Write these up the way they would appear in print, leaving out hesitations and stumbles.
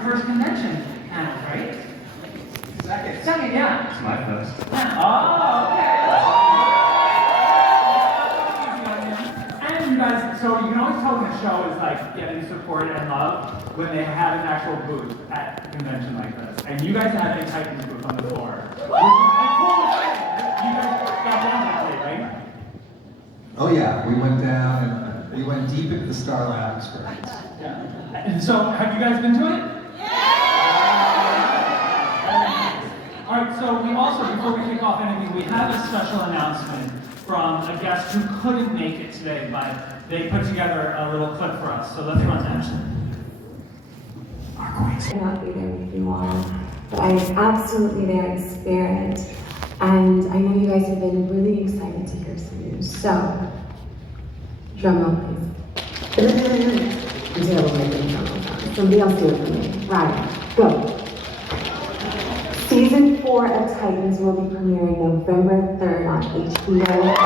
your first convention panel, right? Second, yeah. It's my first. Oh, okay. And you guys, so you can always tell when a show is like getting support and love when they have an actual booth at a convention like this. And you guys had a Titans booth on the floor. Which is a cool thing. You guys got down that day, right? Oh yeah, we went down and we went deep into the Starlab experience. Yeah. And so, have you guys been to it? All right, so we also, before we kick off anything, we have a special announcement from a guest who couldn't make it today, but they put together a little clip for us. So let's run to Ashley. I cannot be there with you all, but I am absolutely there in spirit, and I know you guys have been really excited to hear some news. So, drum roll, please. I'm terrible at making drum roll sounds. Somebody else do it for me. Right, go. Season 4 of Titans will be premiering November 3rd on HBO.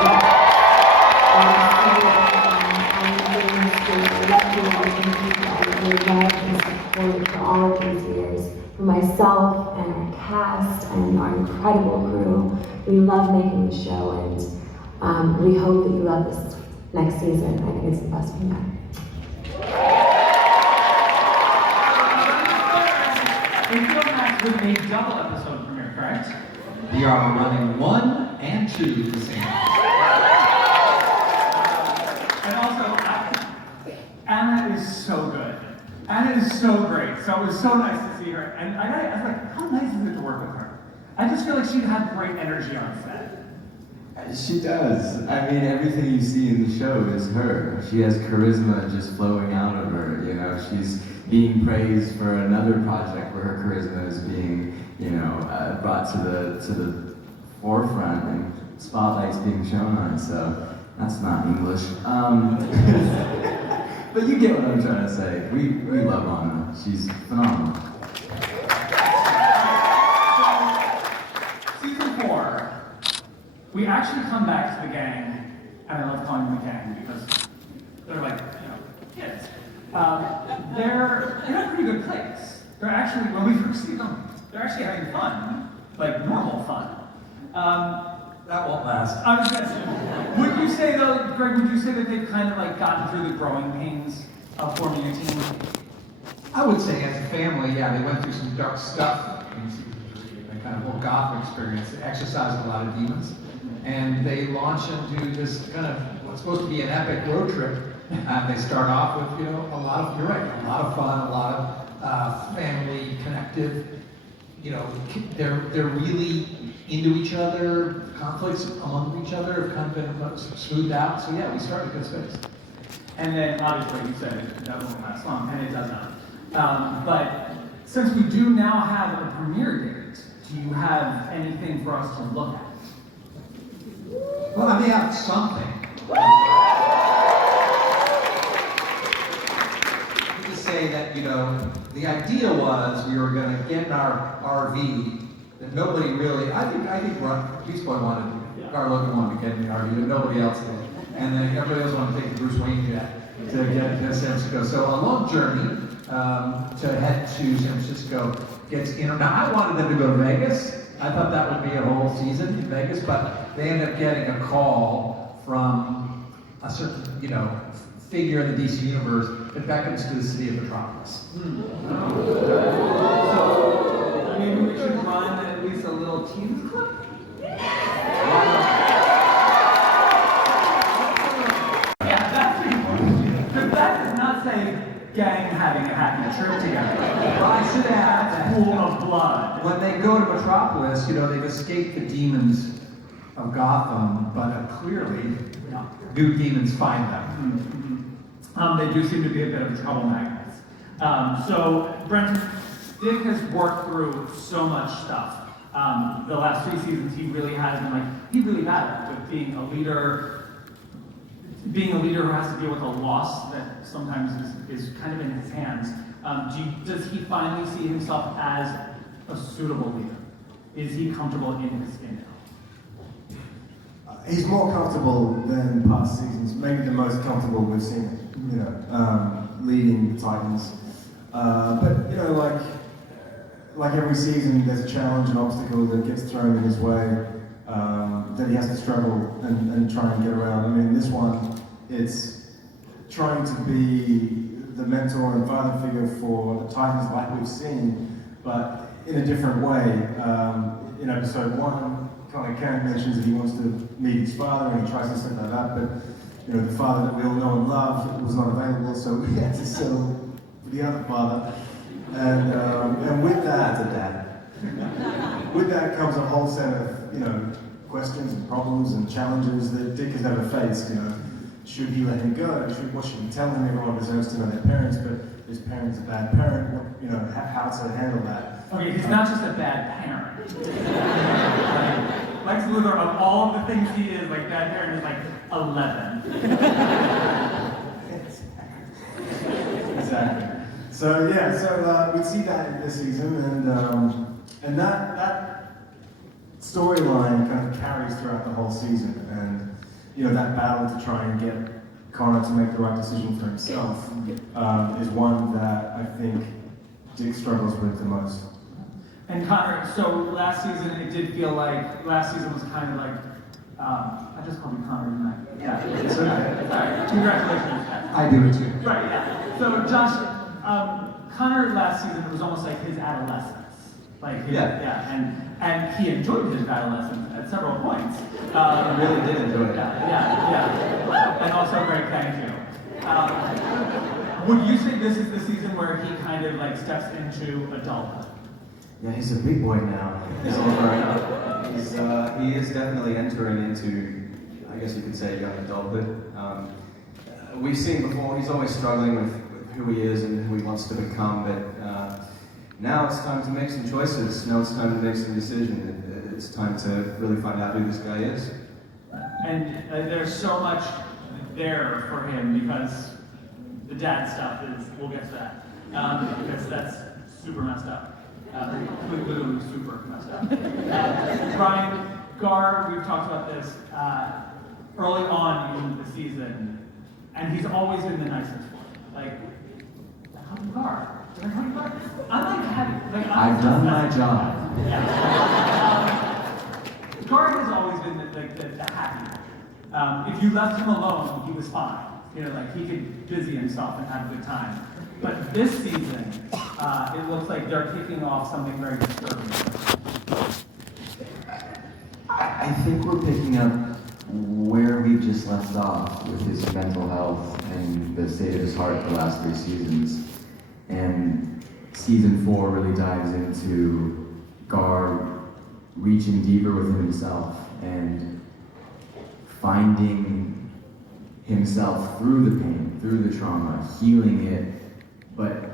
For all of these years, for myself and our cast and our incredible crew. We love making the show, and we hope that you love this next season. I think it's the best one yet. HBO Max would make double episode premiere, correct? We are running 1 and 2 the same time. And also, Anna is so good. Anna is so great. So it was so nice to see her. And I was like, how nice is it to work with her? I just feel like she'd have great energy on set. She does. I mean, everything you see in the show is her. She has charisma just flowing out of her. You know, she's being praised for another project where her charisma is being, brought to the forefront and spotlights being shown on. So that's not English. But you get what I'm trying to say. We love Anna. She's phenomenal. Season 4, we actually come back to the gang, and I love calling them the gang because they're like, kids. They're in a pretty good place. They're actually, when we first see them, they're actually having fun, like normal fun. That won't last. I was gonna say, would you say though, Greg, would you say that they've kind of like gotten through the growing pains of forming a team? I would say as a family, yeah, they went through some dark stuff. They kind of whole goth experience. They exercised a lot of demons. And they launch into this kind of what's supposed to be an epic road trip. They start off with, a lot of, you're right, a lot of fun, a lot of family connective. They're really into each other. Conflicts among each other have kind of been smoothed out. So yeah, we start in a good space. And then obviously you said that won't last long, and it does not. But since we do now have a premiere date, do you have anything for us to look at? Well, I may have something. To say that, the idea was we were going to get in our RV that nobody really, I think Beast Boy wanted, Gar Logan wanted to get in the RV, but nobody else did. And then everybody else wanted to take the Bruce Wayne jet to get to San Francisco. So a long journey to head to San Francisco gets in. Now I wanted them to go to Vegas. I thought that would be a whole season in Vegas, but they ended up getting a call from a certain, figure in the DC universe that beckons to the city of Metropolis. So maybe we should run at least a little tease clip? Yeah, that's pretty cool. Because that does not say gang having a happy trip together. Well, I should add that Pool of blood. when they go to Metropolis, they've escaped the demons of Gotham, but clearly new demons find them. They do seem to be a bit of trouble magnets. So, Brenton, Dick has worked through so much stuff. The last 3 seasons, he really battled with being a leader who has to deal with a loss that sometimes is kind of in his hands. Does he finally see himself as a suitable leader? Is he comfortable in his skin now? He's more comfortable than past seasons, maybe the most comfortable we've seen, leading the Titans. But you know, like every season, there's a challenge, an obstacle that gets thrown in his way that he has to struggle and try and get around. I mean, this one, it's trying to be the mentor and father figure for the Titans like we've seen, but in a different way. In episode 1, kind of Karen mentions that he wants to meet his father and he tries to set that up, but you know, the father that we all know and love was not available, so we had to settle for the other father. And with that, with that comes a whole set of, you know, questions and problems and challenges that Dick has never faced. You know, should he let him go? What should he tell him? Everyone deserves to know their parents, but his parent's a bad parent. You know, how to handle that. Okay, he's not just a bad parent. Lex Luthor, of all of the things he is, like bad parent is like 11. Exactly. So yeah, so we see that in this season, and that storyline kind of carries throughout the whole season, and you know, that battle to try and get Connor to make the right decision for himself is one that I think Dick struggles with the most. And Connor, so last season it did feel like, last season was kind of like, I just called you Connor tonight. Yeah, it's okay. Sorry, congratulations. I do it too. Right, yeah. So Josh, Connor last season, it was almost like his adolescence. Like, and he enjoyed his adolescence at several points. I really did enjoy it. Yeah. And also, Greg, thank you. Would you say this is the season where he kind of like steps into adulthood? Yeah, he's a big boy now. He's all grown up. He is definitely entering into, I guess you could say, young adulthood. We've seen before, he's always struggling with who he is and who he wants to become, but now it's time to make some choices. Now it's time to make some decisions. It's time to really find out who this guy is. And there's so much there for him because the dad stuff is, we'll get to that, because that's super messed up. Literally super messed up. Brian, Gar, we've talked about this early on in the season, and he's always been the nicest one. Like, how do you Gar? I'm like having, like, I've done my job. Yeah. Gar has always been the happy one. If you left him alone, he was fine. You know, like he could busy himself and have a good time. But this season, it looks like they're kicking off something very disturbing. I think we're picking up where we just left off with his mental health and the state of his heart the last 3 seasons. And season 4 really dives into Gar reaching deeper within himself and finding himself through the pain, through the trauma, healing it, but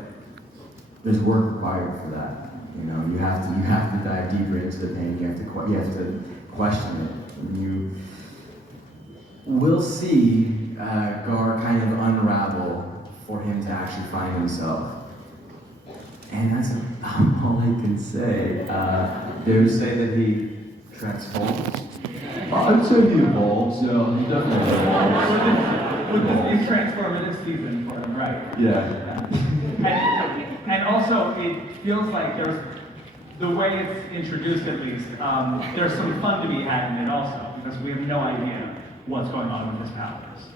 there's work required for that. You know, you have to dive deeper into the pain. You have to question it. We'll see Gar kind of unravel for him to actually find himself. And that's about all I can say. There's say that he transforms. I'd say he evolves, yeah, he definitely evolves. With this transformative season for him, right? Yeah. And also, it feels like there's, the way it's introduced at least, there's some fun to be had in it also, because we have no idea what's going on with his powers.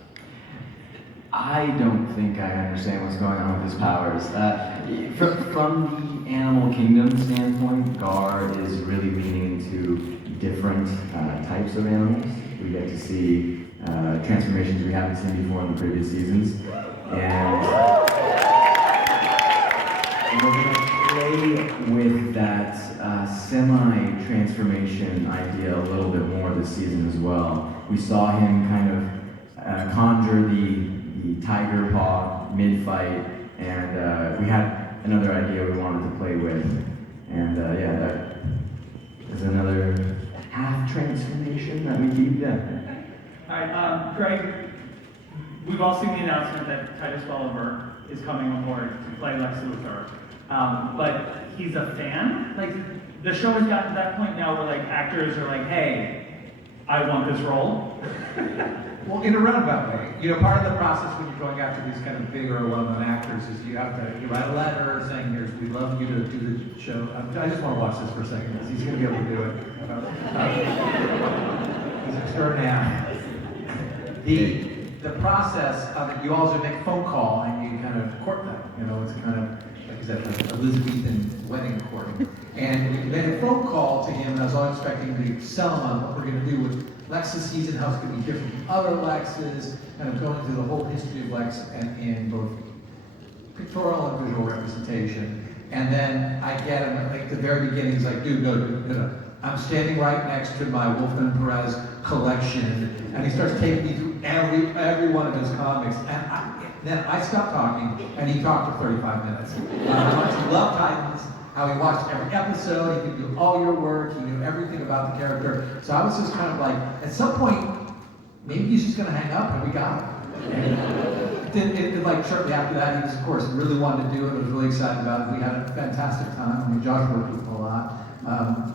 I don't think I understand what's going on with his powers. From the animal kingdom standpoint, Gar is really leaning into different types of animals. We get to see transformations we haven't seen before in the previous seasons. And we're going to play with that semi-transformation idea a little bit more this season as well. We saw him kind of conjure the tiger paw mid-fight, and we had another idea we wanted to play with. And yeah, that is another half transformation that we keep, yeah. All right, Greg, we've all seen the announcement that Titus Welliver is coming aboard to play Lex Luthor, but he's a fan? Like, the show has gotten to that point now where like actors are like, hey, I want this role. Well, in a roundabout way, part of the process when you're going after these kind of bigger or well-known actors is you write a letter saying, we'd love you to do the show. I just want to watch this for a second because he's going to be able to do it. He's extraordinary. The process of it, you also make a phone call and you kind of court them. It's kind of like is that the Elizabethan wedding courting. And we made a phone call to him, and I was all expecting to sell him on what we're going to do with Lex's season, how it's going to be different from other Lexes, kind of going through the whole history of Lex and in both pictorial and visual representation. And then I get him at the very beginning, he's like, dude, no. I'm standing right next to my Wolfman Perez collection, and he starts taking me through every one of his comics. And then I stopped talking, and he talked for 35 minutes. How much he loved Titans, how he watched every episode, he could do all your work, he knew everything about the character. So I was just kind of like, at some point, maybe he's just going to hang up, and we got him. And like shortly after that, he was, of course, really wanted to do it, was really excited about it. We had a fantastic time. I mean, Josh worked with him a lot.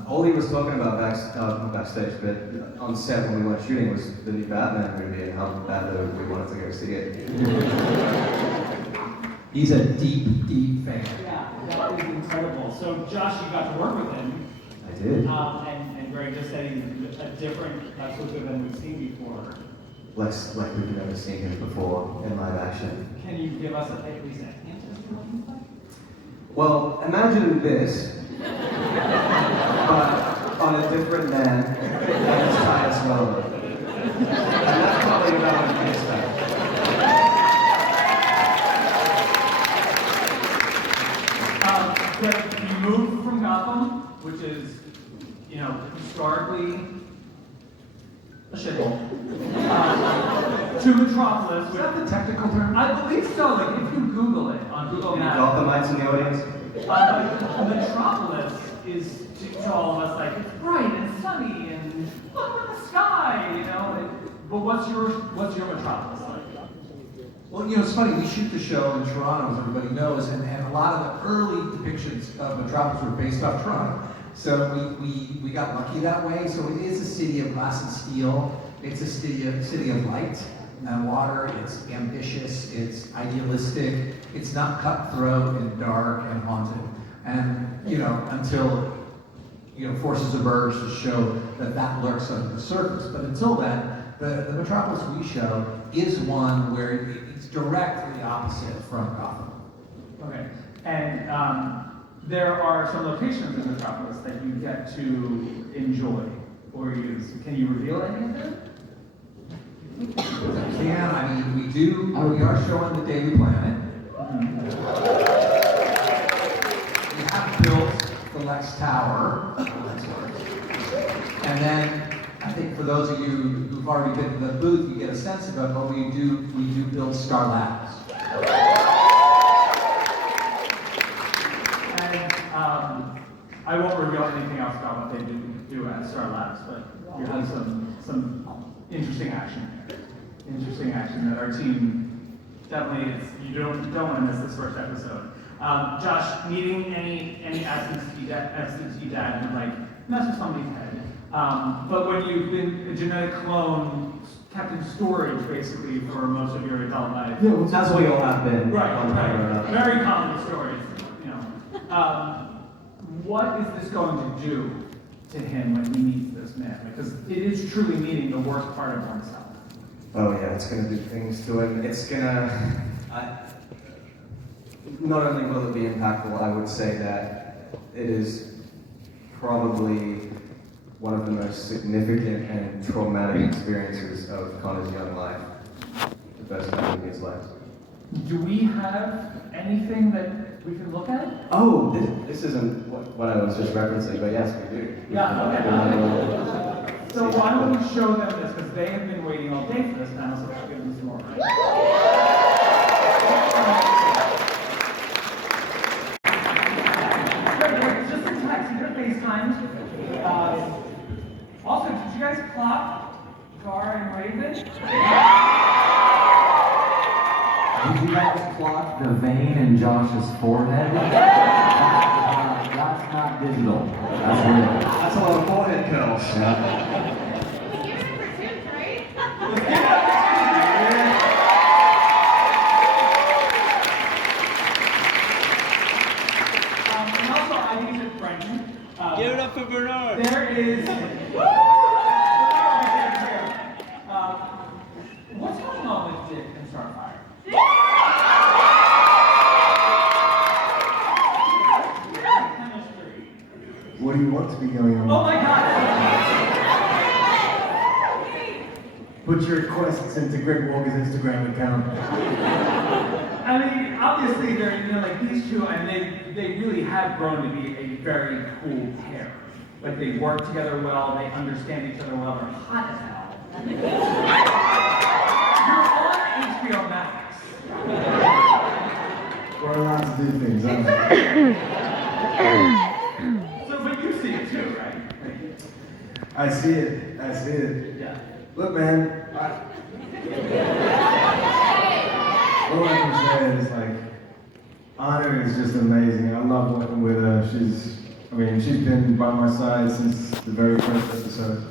All he was talking about backstage, but on set when we went shooting, was the new Batman movie and how bad we wanted to go see it. He's a deep, deep fan. Yeah, that was incredible. So, Josh, you got to work with him. I did. And Greg just said he's a different Lex Luthor than we've seen before. Less like we've never seen him before in live action. Can you give us at least a hint as to what he's like? Well, imagine this, but on a different man, and it's Titus Welliver. And that's probably about what you expect. Greg, you moved from Gotham, which is, historically a shithole, to Metropolis. Is that the technical term? I believe so. Like, if you Google it on Google Any Maps. Gothamites in the audience? Metropolis is to all of us like it's bright and sunny and look at the sky, but what's your Metropolis like? Well, it's funny, we shoot the show in Toronto, as everybody knows, and a lot of the early depictions of Metropolis were based off Toronto. So we got lucky that way. So it is a city of glass and steel. It's a city of light and water. It's ambitious. It's idealistic. It's not cutthroat and dark and haunted. And until forces emerge to show that lurks under the surface. But until then, the Metropolis we show is one where it's directly opposite from Gotham. Okay, and there are some locations in Metropolis that you get to enjoy or use. Can you reveal any of them? Yeah, I mean, we are showing the Daily Planet. We have built the Lex Tower. And then, I think for those of you who've already been to the booth, you get a sense of it, but we do build Star Labs. I won't reveal anything else about what they do at Star Labs, but you have some interesting action there. Interesting action that our team definitely is. You don't want to miss this first episode. Josh, meeting any absentee dad and mess with somebody's head. But when you've been a genetic clone kept in storage basically for most of your adult life. Yeah, well, that's what we all have been. Right. Very common stories. What is this going to do to him when he meets this man? Because it is truly meeting the worst part of oneself. Oh yeah, it's gonna do things to him. It's gonna. Not only will it be impactful, I would say that it is probably one of the most significant and traumatic experiences of Connor's young life. The first time in his life. Do we have anything that we can look at? Oh, this isn't what I was just referencing, but yes, we do. Yeah, okay. So why don't we show them this, because they have been waiting all day for this now, so let's give them some more. Great, just a text, you could FaceTime. Also, did you guys clap Gar and Raven? Did you guys plot the vein in Josh's forehead? That's not digital. That's real. That's a lot of forehead curls. Yeah. You're in for tips, right? there is. What's going on with Dick and Starfire? Chemistry. What do you want to be going on? Oh my God! Put your requests into Greg Walker's Instagram account. I mean, obviously they're, like these two, and they really have grown to be a very cool pair. Like they work together well, they understand each other well, they're hot as hell. You're on HBO Max. We're allowed to do things, aren't we? So, but you see it too, right? I see it. Yeah. Look, man, all I can say is like, Anna is just amazing. I love working with her. She's been by my side since the very first episode.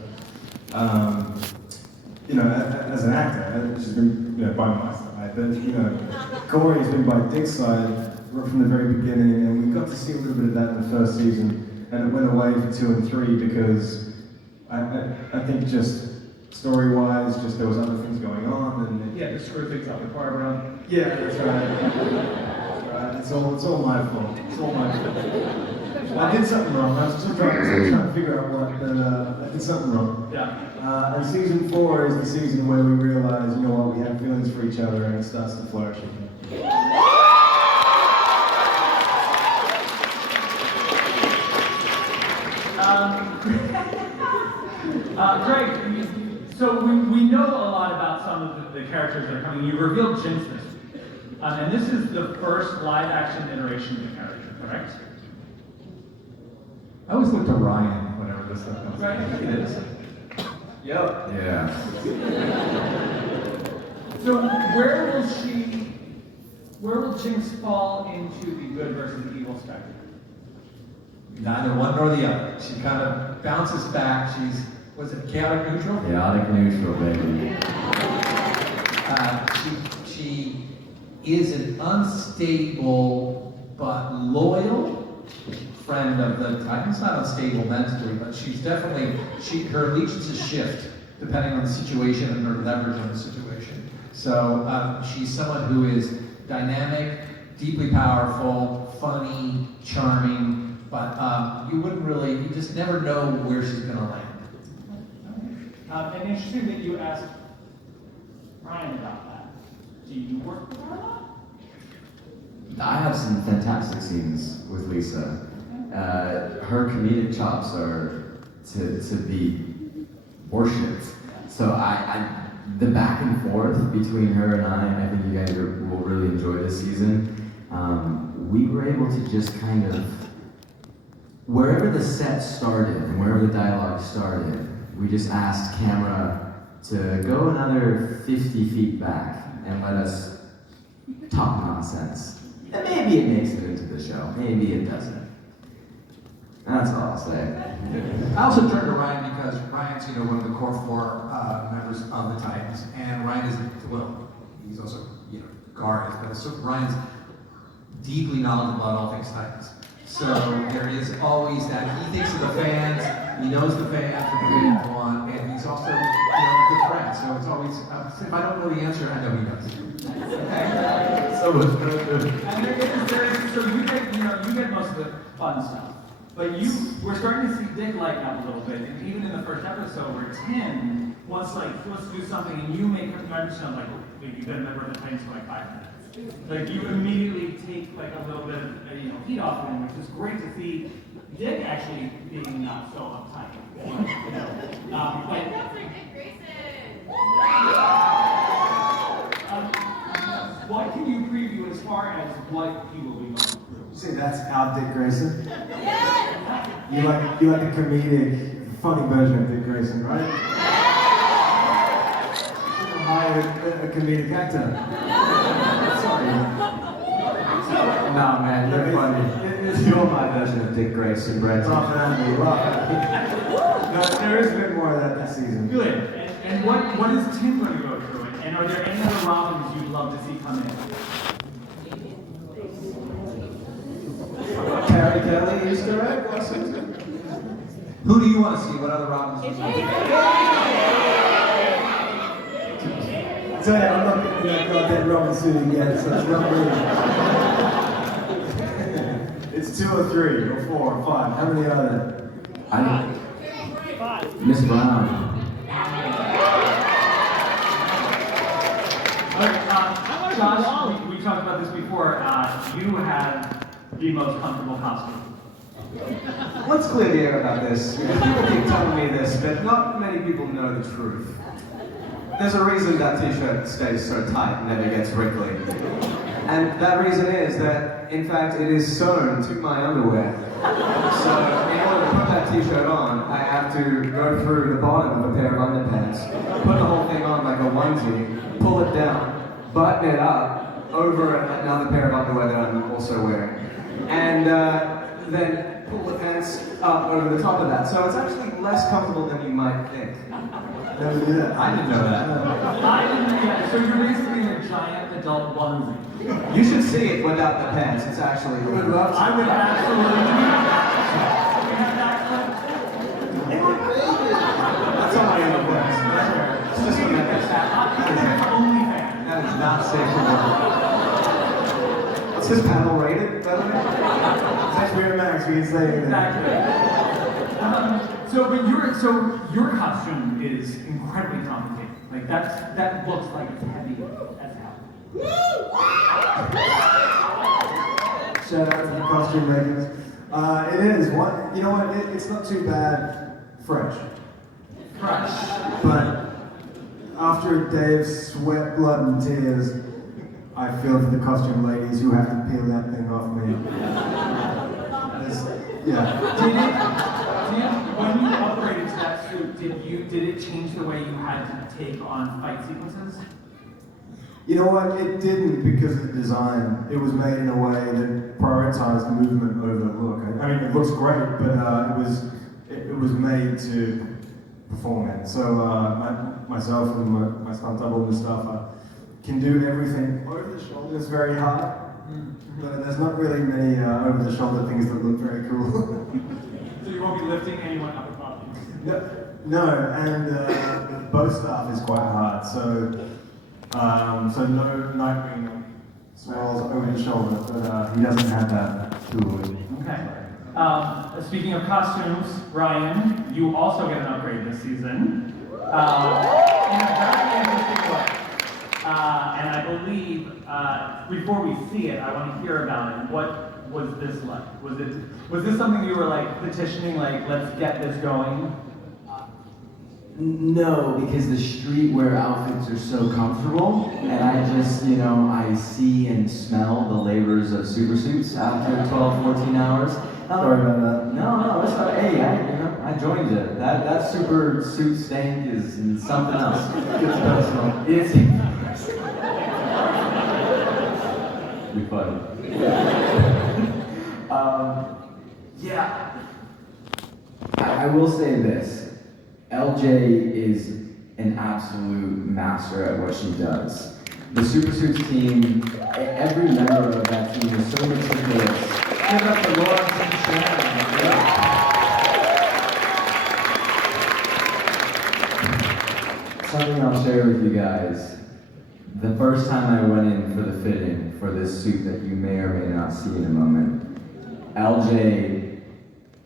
As an actor, she's been, by my side. But, Corey has been by Dick's side right from the very beginning, and we got to see a little bit of that in the first season, and it went away for 2 and 3 because I think just story-wise, just there was other things going on, and To screw things up with Barbara. yeah, that's right. It's all my fault. It's all my fault. I did something wrong. I was still trying to figure out what, but I did something wrong. Yeah. And season 4 is the season where we realize, we have feelings for each other, and it starts to flourish again. Greg, so we know a lot about some of the characters that are coming. You revealed Jinx this week. And this is the first live-action iteration of the character, correct? I always look to Ryan whenever this stuff comes. Right, it is. Yep. Yeah. So where will Jinx fall into the good versus evil spectrum? Neither one nor the other. She kind of bounces back. Was it chaotic neutral? Chaotic neutral, baby. She is an unstable but loyal friend of the Titans. Not unstable mentally, but she's definitely, her allegiances shift depending on the situation and her leverage on the situation. So she's someone who is dynamic, deeply powerful, funny, charming, but you just never know where she's going to land. And interesting that you asked Ryan about that. Do you work with her a lot? I have some fantastic scenes with Lisa. Her comedic chops are to be worshipped. So the back and forth between her and I think you guys will really enjoy this season. We were able to just kind of, wherever the set started and wherever the dialogue started, we just asked camera to go another 50 feet back and let us talk nonsense. And maybe it makes it into the show, maybe it doesn't. That's all I'll say. I also turned to Ryan because Ryan's, one of the core 4 members of the Titans, and Ryan is, he's also, Gar is, but so Ryan's deeply knowledgeable about all things Titans. So there is always that, he thinks of the fans, he knows the fans from beginning to one, and he's also, a good friend. So it's always, if I don't know the answer, I know he does. So much better. And so you get most of the fun stuff. But we're starting to see Dick lighten up a little bit, and even in the first episode where Tim wants to do something, and you make him understand, you've been a member of the Titans for 5 minutes. You immediately take a little bit of heat off of him, which is great to see Dick actually being not so uptight. What can you preview as far as what he will be going through? You say that's our Dick Grayson? You like the comedic, funny version of Dick Grayson, right? You should have hired a comedic actor. Sorry. No, man, you're funny. You're my version of Dick Grayson, Brenton. Laugh at me. No, there is a bit more of that this season. Good. And what is Tim going to go through? And are there any other Robins you'd love to see come in? Carrie Kelly, Easter egg, Who do you want to see? What other Robins? So yeah, I'm not getting that goddamn Robin suit again, so it's not really. It's 2 or 3 or 4 or 5. How many are there? Miss Brown. All right, Josh, we talked about this before. You have the most comfortable costume. Let's clear the air about this. People keep telling me this, but not many people know the truth. There's a reason that t-shirt stays so tight and never gets wrinkly. And that reason is that, in fact, it is sewn to my underwear. So, in order to put that t-shirt on, I have to go through the bottom of a pair of underpants, put the whole thing on like a onesie, pull it down, button it up over another pair of underwear that I'm also wearing, and then pull the pants up over the top of that. So it's actually less comfortable than you might think. Never knew that. I didn't know that. I didn't know that. So you're basically in a giant adult onesie. You should see it without the pants. It's actually. I would absolutely do that. We have that clip. That's all I am. It's just a minute. Only fan. That is not safe for work. Is this panel rated, by the way? It's HBO Max, we can say anything. Exactly. So your costume is incredibly complicated. Like that looks like it's heavy as hell. Shout out to the costume makers. It is. You know what? It's not too bad fresh. Fresh. But after a day of sweat, blood, and tears, I feel for the costume ladies who have to peel that thing off me. Yeah. When you upgraded to that suit, did it change the way you had to take on fight sequences? You know what? It didn't because of the design. It was made in a way that prioritized movement over look. I mean, it looks great, but it was made to perform it. So myself and my stunt double and stuff can do everything over the shoulder. It's very hard, but there's not really many over the shoulder things that look very cool. So you won't be lifting anyone up above you? No, and bow staff is quite hard. So no Nightwing swirls over the shoulder, but he doesn't have that tool. Okay. Speaking of costumes, Ryan, you also get an upgrade this season. In a very interesting way. And I believe, before we see it, I want to hear about it. What was this like? Was this something you were like petitioning, like, let's get this going? No, because the streetwear outfits are so comfortable, and I just, I see and smell the labors of super suits after 12, 14 hours. Sorry about that. No, it's not. Hey, I joined you. That super suit stank is something else. It's personal. It's be funny. Yeah. I will say this. LJ is an absolute master at what she does. The Super Suits team, every member of that team is so meticulous. Give up the Lawrence and Sharon. Something I'll share with you guys. The first time I went in for the fitting for this suit that you may or may not see in a moment, LJ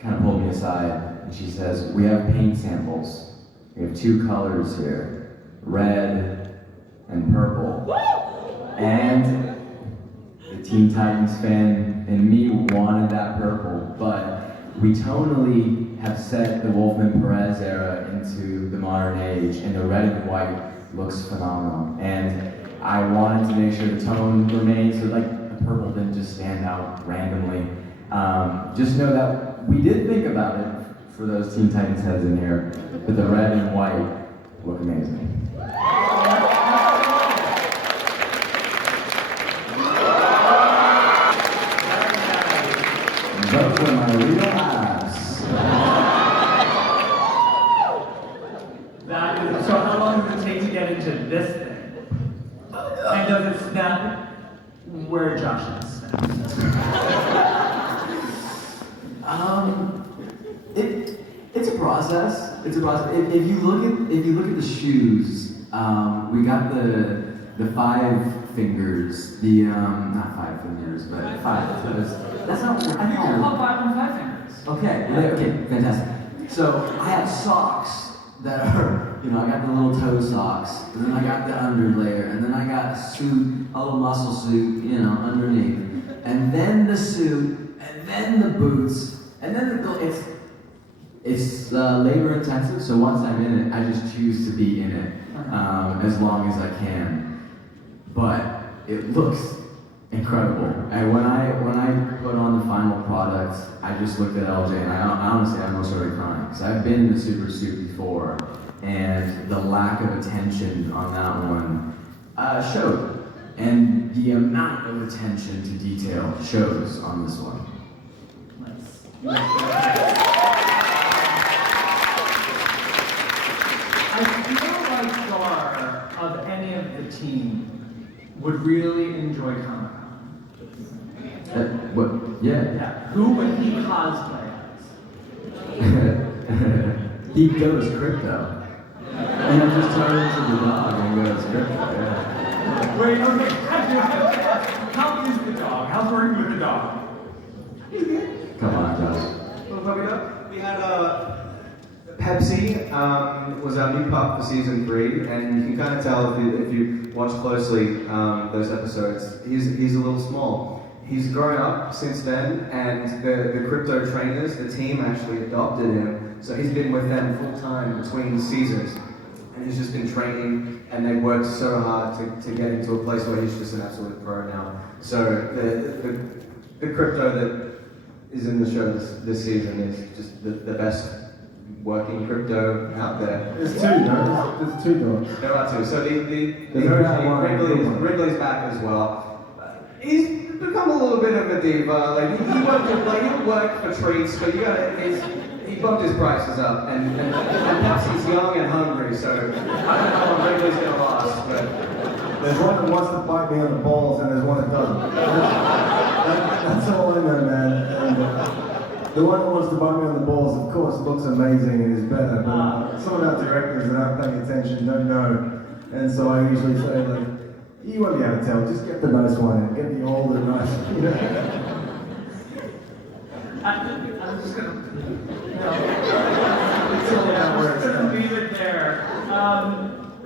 kind of pulled me aside. She says, we have paint samples. We have 2 colors here, red and purple. And the Teen Titans fan in me wanted that purple, but we tonally have set the Wolfman Perez era into the modern age, and the red and white looks phenomenal. And I wanted to make sure the tone remained so like the purple didn't just stand out randomly. Just know that we did think about it for those Teen Titans heads in here, but the red and white look amazing. Those are my real abs. So how long does it take to get into this thing? And does it snap where Josh is? It's a process. It's a process. If you look at the shoes, we got the 5 fingers. The not 5 fingers, but 5. That's not. I think they're called 5 on 5 fingers. Okay, fantastic. So I have socks that are, I got the little toe socks, and then I got the underlayer, and then I got a suit, a little muscle suit, underneath, and then the suit, and then the boots, and then it's labor intensive. So once I'm in it, I just choose to be in it as long as I can. But it looks incredible. And when I put on the final product, I just looked at LJ and I honestly almost started crying because I've been in the super suit before, and the lack of attention on that one showed, and the amount of attention to detail shows on this one. I feel like Gar, of any of the team, would really enjoy Comic-Con. What? Yeah. Yeah. Who would he cosplay as? He goes crypto. And I just turn into the dog and goes crypto. Yeah. Wait, okay. How is the dog? How's working with the dog? He's good. Come on, Josh. We had Pepsi was our new pup for season 3, and you can kind of tell if you watch closely those episodes. He's a little small. He's grown up since then, and the crypto trainers, the team actually adopted him. So he's been with them full time between seasons, and he's just been training. And they worked so hard to get him to a place where he's just an absolute pro now. So the crypto that is in the show this season is just the best working crypto out there. There's 2, no? There's 2 dogs. There are 2. So the There's only one. Wrigley's back as well. He's become a little bit of a diva. Like he'll work for treats, but he bumped his prices up, and Pepsi's young and hungry, so I don't know what Wrigley's gonna last, but There's one that wants to bite me on the balls, and there's one that doesn't. That's all I know, man. And, the one that wants to bite me on the balls, of course, looks amazing and is better, but some of our directors that aren't paying attention don't know. And so I usually say, like, you won't be able to tell, just get the nice one in, get the older nice, I'm just gonna leave it there.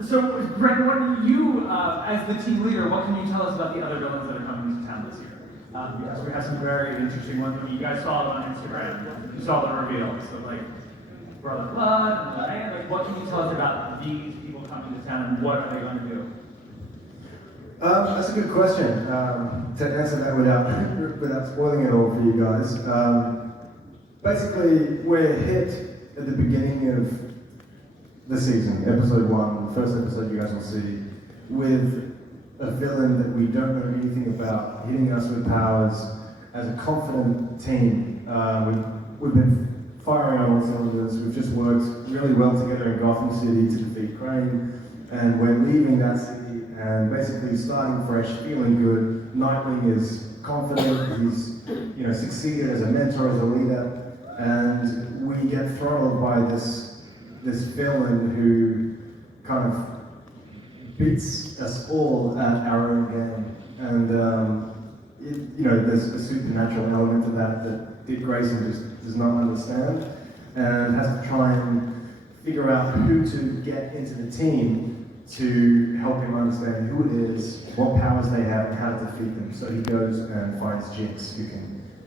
So, Brenton, what do you, as the team leader, what can you tell us about the other villains that are coming to town this year? Because we have some very interesting ones. I mean, you guys saw it on Instagram. You saw the reveals of like Brother Blood, and like, what can you tell us about these people coming to town and what are they going to do? That's a good question. To answer that without spoiling it all for you guys. Basically, we're hit at the beginning of the season, episode 1, the first episode you guys will see, with a villain that we don't know anything about, hitting us with powers as a confident team. We've been firing on all cylinders. We've just worked really well together in Gotham City to defeat Crane, and we're leaving that city and basically starting fresh, feeling good. Nightwing is confident. He's succeeded as a mentor, as a leader, and we get throttled by this villain who kind of beats us all at our own game. And there's a supernatural element to that Dick Grayson just does not understand, and has to try and figure out who to get into the team to help him understand who it is, what powers they have, and how to defeat them. So he goes and finds Jinx,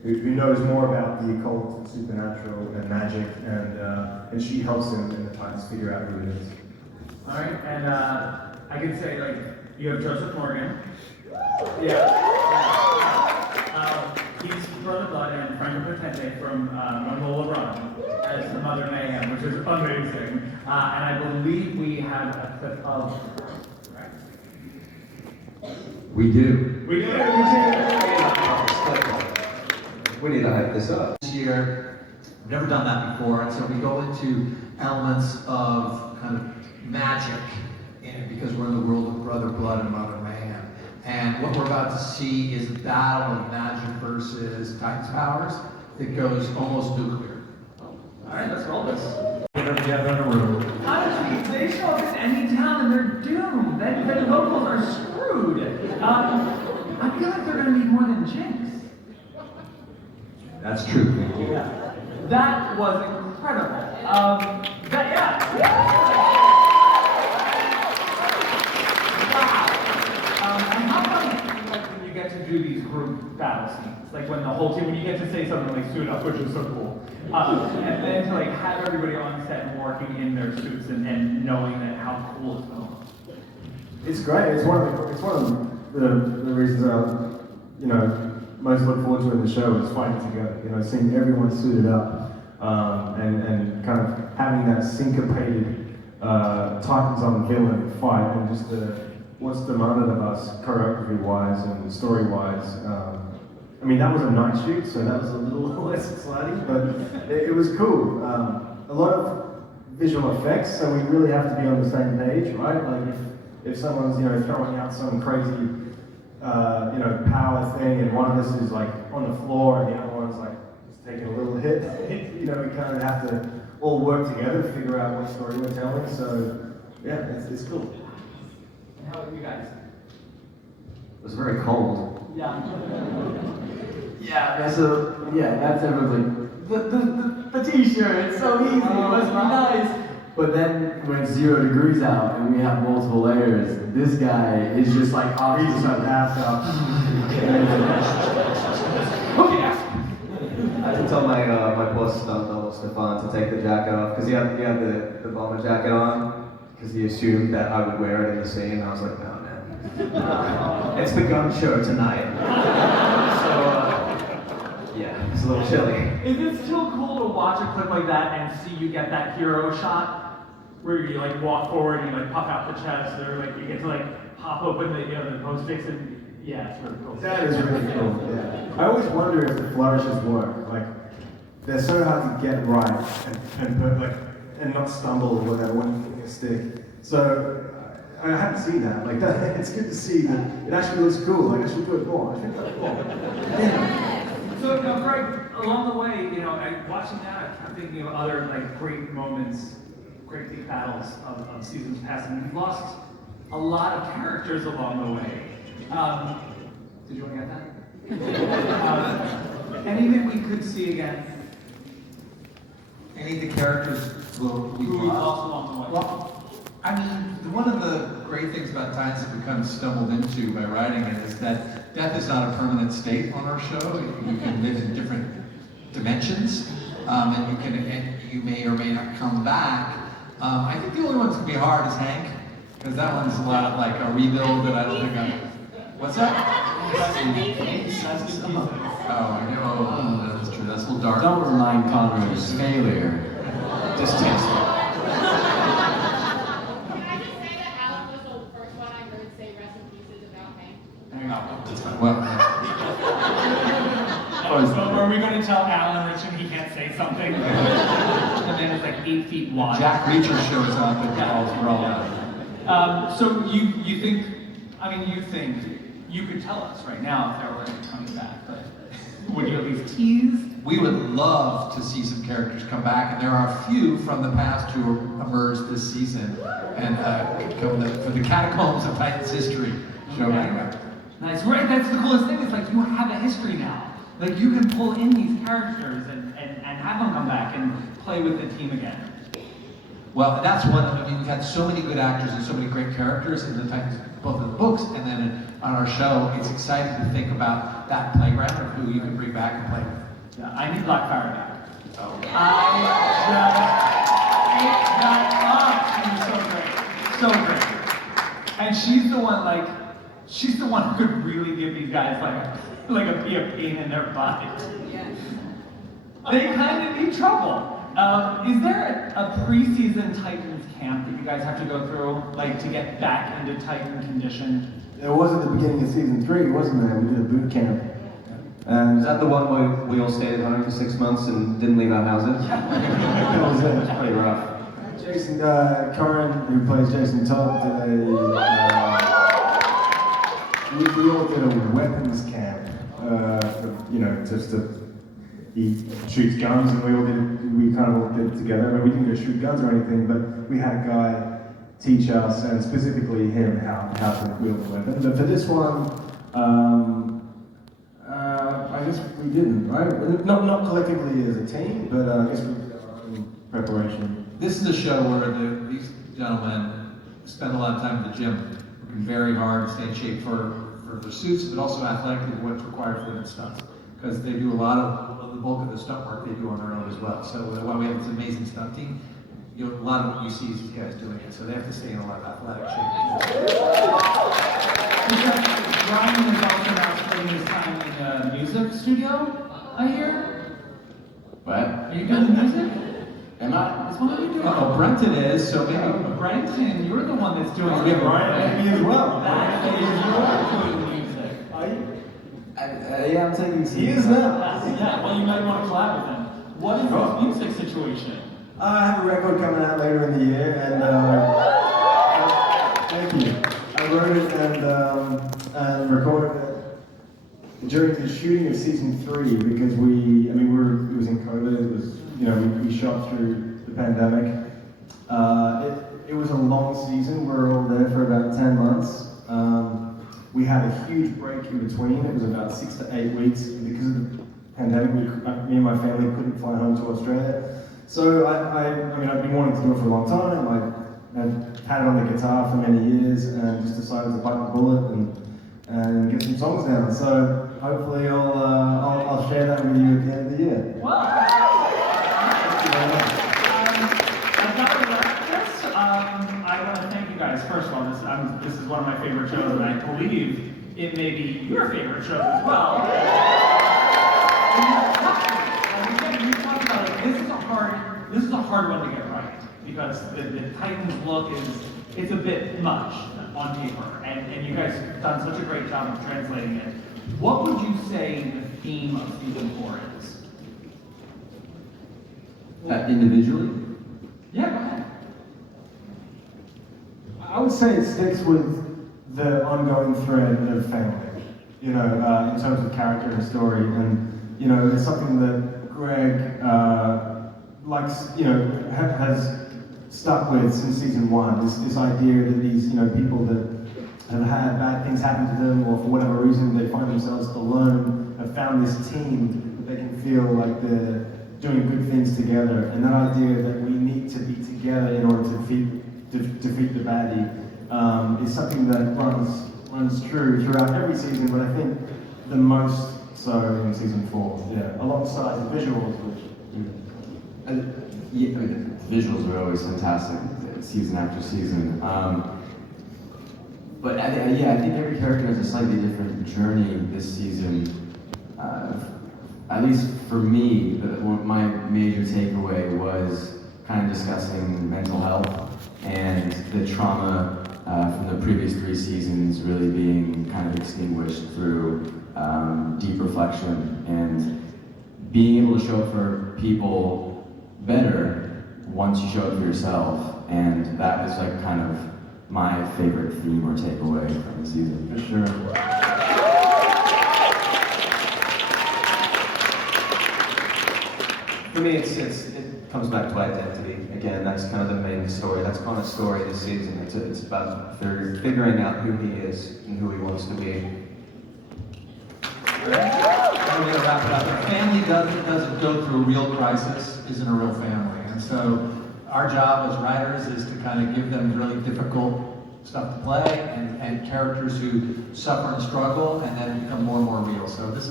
who knows more about the occult and supernatural and magic, and she helps him in the times figure out who it is. All right, and I can say, like, you have Joseph Morgan. Yeah. He's Brother Blood and Franco Potente from Mongola Run as the Mother Mayhem, which is amazing. And I believe we have a clip of. Right? We do. We do. we need to hype this up. This year, we've never done that before, and so we go into elements of kind of magic in it because we're in the world of Brother Blood and Mother Mayhem. And what we're about to see is a battle of magic versus Titan's powers that goes almost nuclear. All right, let's roll this. them together in a room. Honestly, they show up in any town and they're doomed. The locals are screwed. I feel like they're going to need more than Jinx. That's true. Thank you. Yeah. That was incredible. Yeah. Wow. And how about like when you get to do these group battle scenes? Like when the whole team, when you get to say something like suit up, which is so cool. And then to like have everybody on set and working in their suits and knowing that how cool it's going. It's great. It's one of the reasons I, most look forward to in the show is fighting together. Seeing everyone suited up and kind of having that syncopated Titans on villain fight and just what's demanded of us choreography-wise and story-wise. I mean, that was a night shoot, so that was a little less exciting, but it was cool. A lot of visual effects, so we really have to be on the same page, right? Like if someone's throwing out some crazy power thing, and one of us is like on the floor, and the other one's like just taking a little hit. We kind of have to all work together to figure out what story we're telling. So yeah, it's cool. And how about you guys? It was very cold. Yeah. Yeah, so that's everything. The t-shirt, it's so easy, it must be nice. But then when it's 0 degrees out and we have multiple layers, this guy is just like off to the side, ass up. Okay. I had to tell my boss, stunt double Stefan, to take the jacket off because he had the bomber jacket on because he assumed that I would wear it in the scene. I was like, no, man, it's the gun show tonight. Yeah, it's a little chilly. Is it still cool to watch a clip like that and see you get that hero shot where you like walk forward and you like pop out the chest, or like you get to like pop open the post sticks and yeah, it's really cool. That is really cool. Yeah. I always wonder if the flourishes work. Like they're so hard to get right and not stumble or whatever when you stick. So I haven't seen that. Like that, it's good to see that it actually looks cool. Like I should do it more. I should do it more. Yeah. So, Greg, along the way, watching that, I'm thinking of other like great moments, great big battles of seasons past, and we've lost a lot of characters along the way. Did you want to get that? Anything we could see again? Any of the characters Who we lost along the way? Well, I mean, one of the great things about Titans that we kind of stumbled into by writing it is that death is not a permanent state on our show. You can live in different dimensions, and you may or may not come back. I think the only one that's gonna be hard is Hank, because that one's a lot of like a rebuild that I don't think I. What's that? Oh, I know. That's true. That's a little dark. Don't remind Connor of his failure. Distasteful. So are we going to tell Alan Richard he can't say something? And then it's like 8 feet wide. Jack Reacher shows up and calls for all that. So you think you could tell us right now if they were coming back, but would you at least tease? We would love to see some characters come back, and there are a few from the past who emerged this season and come for the catacombs of Titans history. Showrunner. Nice, right? That's the coolest thing. It's like you have a history now. Like you can pull in these characters and have them come back and play with the team again. Well, that's one. I mean, we've had so many good actors and so many great characters in the Titans, both in the books and then on our show. It's exciting to think about that playground of who you can bring back and play with. Yeah, I need Blackfire back. Oh. I just ate that up. She's so great. And she's the one who could really give these guys like a pain in their body. Yeah. They kind of need trouble. Is there a preseason Titans camp that you guys have to go through, like to get back into Titan condition? There was at the beginning of season 3, wasn't there? We did a boot camp. And Is that the one where we all stayed at home for 6 months and didn't leave our houses? that was it. It's pretty rough. Jason, Koriand'r, who plays Jason Todd, did we all did a weapons camp, just to he shoots guns, and we kind of all did it together. I mean, we didn't go shoot guns or anything, but we had a guy teach us, and specifically him, how to wield the weapon. But for this one, I guess we didn't, right? Not collectively as a team, but I guess we did our own preparation. This is a show where these gentlemen spend a lot of time in the gym, working very hard, to stay in shape for their suits, but also athletically what's required for their stunts. Because they do a lot of the bulk of the stunt work they do on their own as well. So while we have this amazing stunt team, a lot of what you see is these guys doing it. So they have to stay in a lot of athletic shape. Brian is also now spending his time in a music studio, I hear. What? Are you doing music? Am I? Is one of you doing Oh, Brenton is, so maybe. Brenton, you're the one that's doing Yeah, it, Brian, me as well. That is your doing music. Are you? Yeah, I'm taking some. He is now. Yeah, well, you might want to collab with him. What is his music situation? I have a record coming out later in the year, and thank you. I wrote it and recorded it during the shooting of season 3 because it was in COVID. It was, we shot through the pandemic. It was a long season. We were all there for about 10 months. We had a huge break in between. It was about 6 to 8 weeks because of the pandemic. Me and my family couldn't fly home to Australia. So I've been wanting to do it for a long time. I've had it on the guitar for many years and just decided to bite the bullet and get some songs down. So hopefully I'll share that with you at the end of the year. Well, I've got to wrap this. I want to thank you guys. First of all, this is one of my favorite shows, and I believe it may be your favorite show as well. You talked about it. This is a hard one to get right because the Titans look it's a bit much on paper, and you guys have done such a great job of translating it. What would you say the theme of season 4 is? Individually? Yeah, go ahead. I would say it sticks with the ongoing thread of family, in terms of character and story, and it's something that Greg likes, has stuck with since season 1. This idea that these, people that have had bad things happen to them, or for whatever reason they find themselves alone, have found this team that they can feel like they're doing good things together, and that idea that we need to be together in order to defeat the baddie is something that runs true throughout every season, but I think the most so in season 4, alongside the visuals, which the visuals were always fantastic, season after season. But I think every character has a slightly different journey this season. At least for me, my major takeaway was kind of discussing mental health and the trauma from the previous 3 seasons really being kind of extinguished through deep reflection and being able to show up for people better once you show up for yourself. And that was like kind of my favorite theme or takeaway from the season. for sure. For me, it comes back to identity. Again, that's kind of the main story. That's Connor's story this season. It's about figuring out who he is and who he wants to be. We're going to wrap it up. A family doesn't go through a real crisis isn't a real family. And so our job as writers is to kind of give them really difficult stuff to play and characters who suffer and struggle and then become more and more real. So that's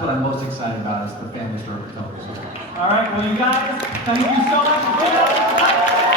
what I'm most excited about is the family story we're telling. All right, well, you guys, thank you so much.